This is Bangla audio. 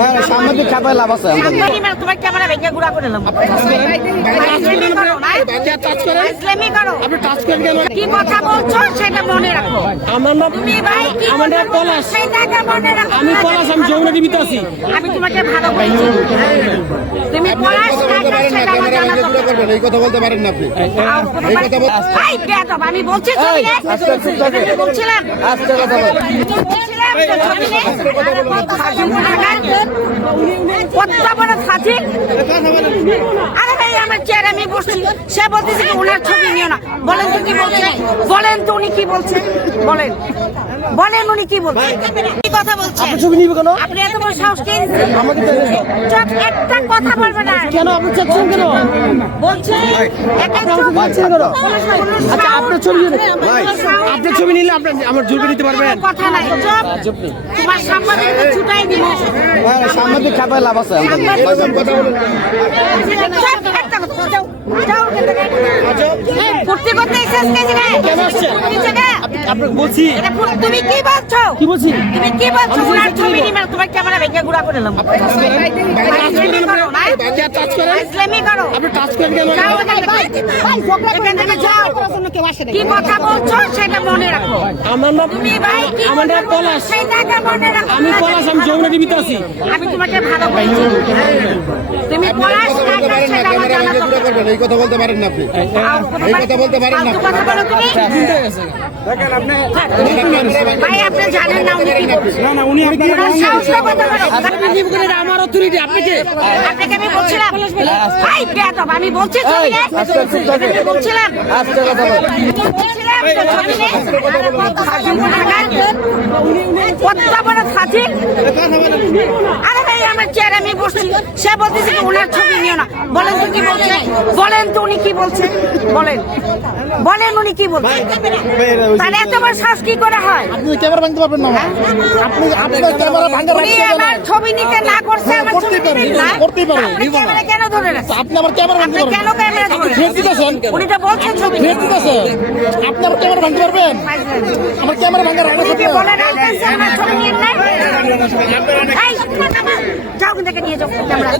হ্যাঁ সাংবাদিক খাতায় লাভ আছে। তোমার ক্যামেরা ভেঙে গুড়া করে নেব। ফাইজলামি করো, না? ফাইজলামি কি কথা বলছো সেটা মনে রাখো। আমার নাম তুমি ভাই আমার নাম পলাশ। সেটাকে মনে রাখো। আমি পলাশ আমি যমুনা টিভিতে আছি। আমি তোমাকে ভালো বলছি। তুমি পলাশ। এই কথা বলতে পারেন না আপনি। এই কথা বল- আমি বলছি আস্তে কথা বল। বড় ফাজিল। আরে আমার চেয়ার আমি বসছি সে বলতেছে ওনার ছবি নিও না বলেন কি বলছেন বলেন তো উনি কি বলছেন বলেন বলেন উনি কি বলছেন কি কথা বলছেন ছবি নিবে কেন? আপনি এত বড় সাহস কে? আমাকে তো একটা কথা বলবে না। কেন আপনি চাচ্ছেন কেন? বলছে একটা। চাচ্ছেন কেন? আচ্ছা আপনার ছবি আপনার ছবি নিলে আপনি আমার জুলবে নিতে পারবেন? কথা নাই। চুপ তোমার সাংবাদিককে ছুটাই দিব। হ্যাঁ সাংবাদিক খাতায় লাভ আছে। আমাদের। সাংবাদিক- চুপ, একটা কথা, যাও, যাও এখান থেকে। করতে এসেছিস নাকি রে? আপনাকে বলছি। তুমি কি বলছো? কি বলছি? তুমি কি বলছো? বলছি ছবি কি তোমার ক্যামেরা ভেঙে গুড়া করে নেব। ফাইজলামি করো, না? টাচ করেন। ফাইজলামি করো। আপনি টাচ করেন। কেন যাও এখান থেকে। এখান থেকে যাও। কি কথা বলছো? সেটা মনে রাখো। আমার নাম আমার নাম পলাশ। আমি পলাশ আমি যমুনা টিভিতে আছি। আমি তোমাকে ভালো বলছি তুমি পলাশ কথা বলতে পারেন না এই কথা বলতে পারেন আপনি। এই কথা বলতে পারেন না। আমার অথরিটি আপনি কে? আপনাকে আমি বলছিলাম। আমি বলছি বলছিলাম। আরে ভাই আমার চেয়ারে আমি বসছি সে বলতেছে কি ছবি নিও না বলেন তো কি বলছেন বলেন তো উনি কি বলছেন বলেন বলেন উনি কি বলছেন তাহলে এত বড় সাহস কি করে হয় আপনি ক্যামেরা ভাঙতে পারবেন না আপনি আপনার ক্যামেরা আমার ছবি নিতে না করছে আমার ছবি নিতে না করতেই পারে, আপনি নিব না। ক্যামেরা কেন ধরে রাখছেন আপনি আমার ক্যামেরা ভাঙতে আপনি কেন ক্যামেরা ধরে ফের উনি তো বলছেন ছবি দিতেছেন আপনি আমার ক্যামেরা ভাঙতে পারবেন? আমার ক্যামেরা ভাঙার আগে যাও দেখে নিয়ে যাও ক্যামেরা।